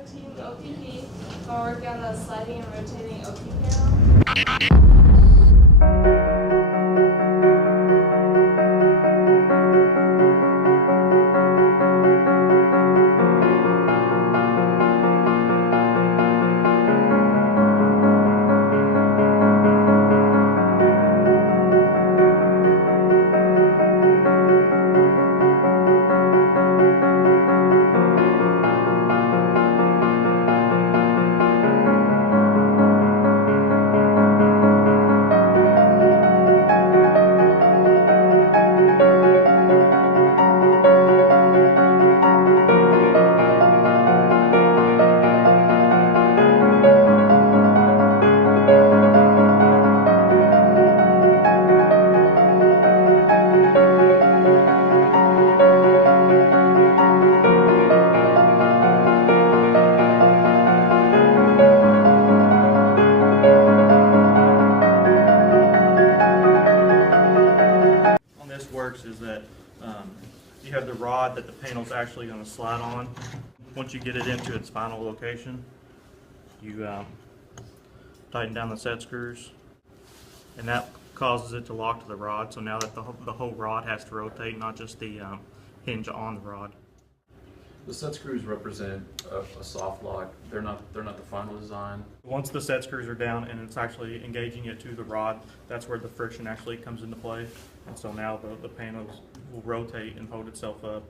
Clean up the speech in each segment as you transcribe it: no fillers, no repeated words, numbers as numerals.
rotating OPP. We're working on the sliding and rotating OP panel. Works is that you have the rod that the panel's actually going to slide on. Once you get it into its final location, you tighten down the set screws, and that causes it to lock to the rod. So now that the whole rod has to rotate, not just the hinge on the rod. The set screws represent a soft lock. They're not the final design. Once the set screws are down and it's actually engaging it to the rod, that's where the friction actually comes into play. And so now the panels will rotate and hold itself up.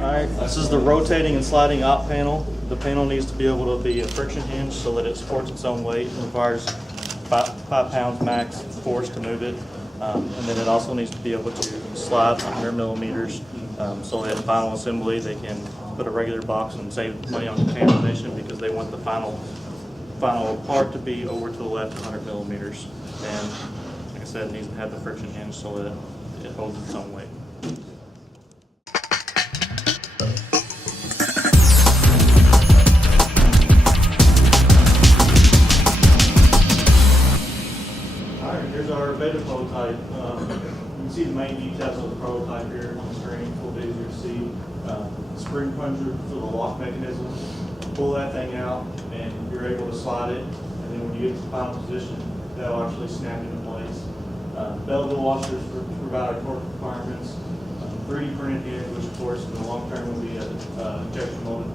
Alright, this is the rotating and sliding op panel. The panel needs to be able to be a friction hinge so that it supports its own weight. It requires 5 pounds max force to move it. And then it also needs to be able to slide 100 millimeters so that in final assembly they can put a regular box and save money on contamination because they want the final part to be over to the left 100 millimeters. And like I said, it needs to have the friction hinge so that it holds its own weight. Here's our beta prototype. You can see the main details of the prototype here on the screen. A little bit easier to see. Spring plunger for the lock mechanism. Pull that thing out and you're able to slide it. And then when you get to the final position, that'll actually snap into place. Belleville washers to provide our torque requirements. 3D printed here, which of course in the long term will be an injection molded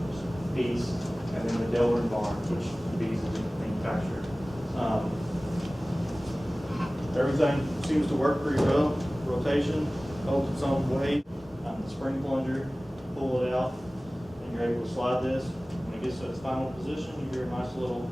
piece. And then the Delaware bar, which will be easy to manufacture. Everything seems to work pretty well. Rotation holds its own weight. The spring plunger, pull it out, and you're able to slide this. When it gets to its final position, you hear a nice little